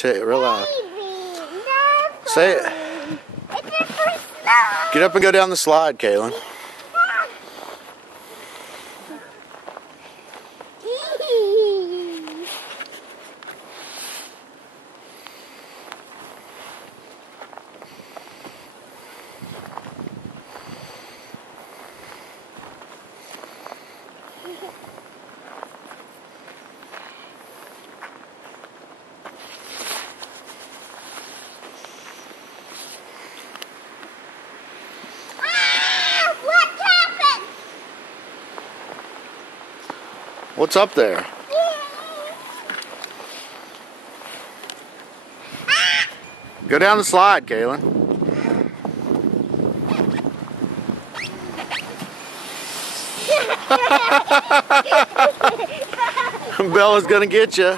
Say it real loud. Say it. Get up and go down the slide, Kaylin. What's up there? Go down the slide, Kaylin. Bella's gonna get you.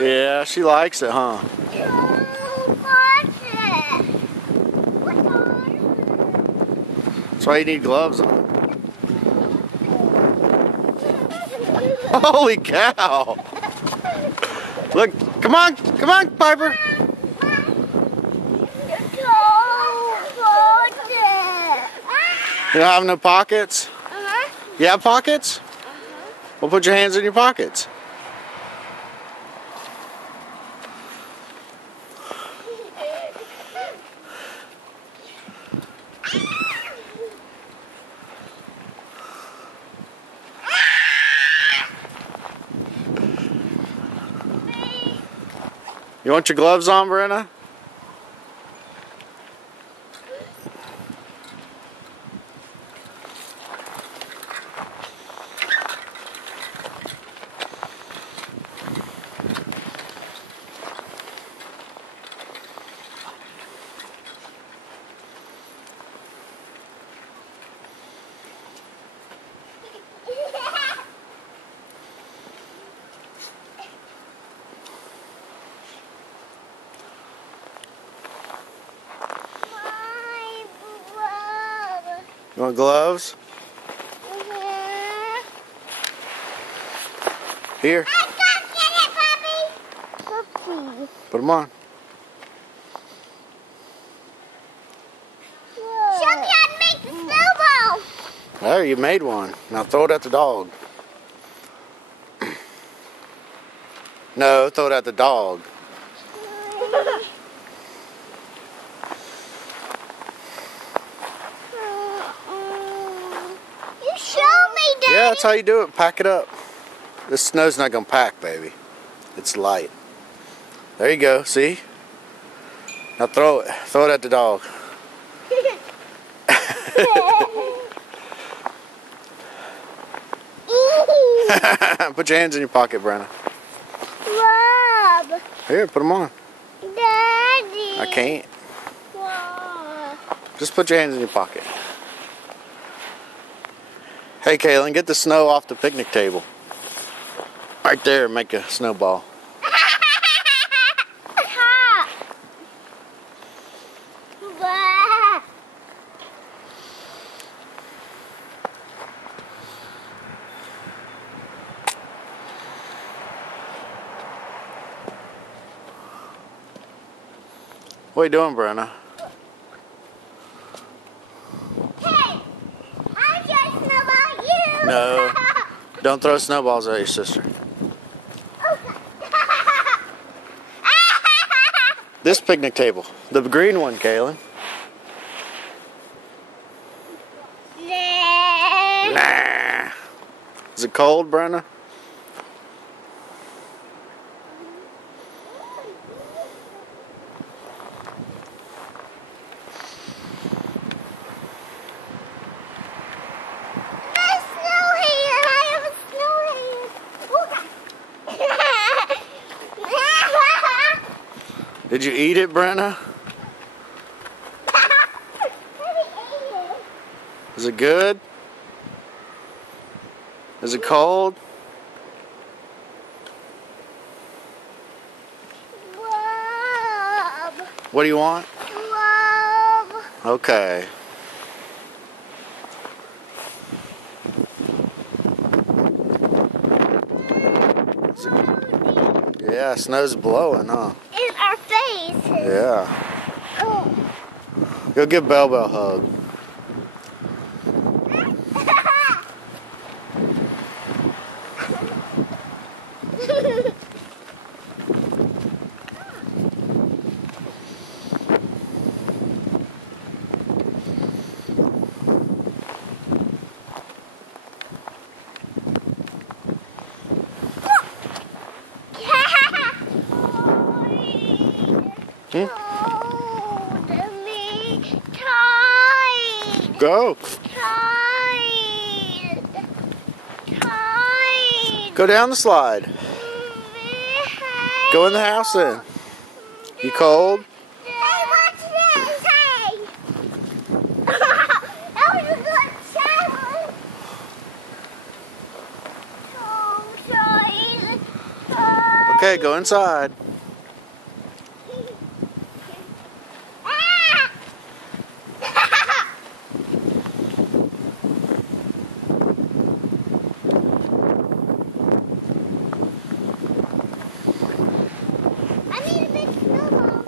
Yeah, she likes it, huh? That's why you need gloves on. Holy cow! Look, come on, Piper. You don't have no pockets? You have pockets? Well, put your hands in your pockets. You want your gloves on, Brenna? You want gloves? Here. I can't get it, Puppy. Put them on. Show me how to make the snowball. There, you made one. Now throw it at the dog. No, throw it at the dog. You show me, Daddy. Yeah, that's how you do it. Pack it up. This snow's not gonna pack, baby. It's light. There you go. See? Now throw it. Throw it at the dog. Put your hands in your pocket, Brenna. Rob. Here, put them on. Daddy. I can't. Rob. Just put your hands in your pocket. Hey, Kaylin, get the snow off the picnic table. Right there, make a snowball. What are you doing, Brenna? Hey, I'm just snowball you. No, don't throw snowballs at your sister. This picnic table, the green one, Kaylin. Nah. Is it cold, Brenna? Did you eat it, Brenna? Is it good? Is it cold? Love. What do you want? Love. Okay. Yeah, snow's blowing, huh? In our face. Yeah. Oh. Go give Belle Belle a hug. Hmm? Hold me tight. Go. Tight. Tight. Go down the slide. Go in the house then. You cold? Hey, watch this. Hey. That was a good challenge. So tight. Okay, go inside. I need a big snowball.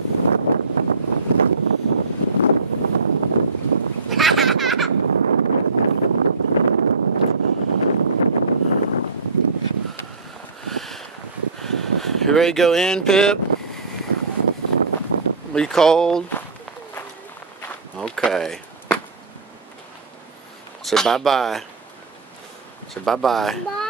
You ready to go in, Pip? Are you cold? Okay. Say bye-bye. Say bye-bye. Bye.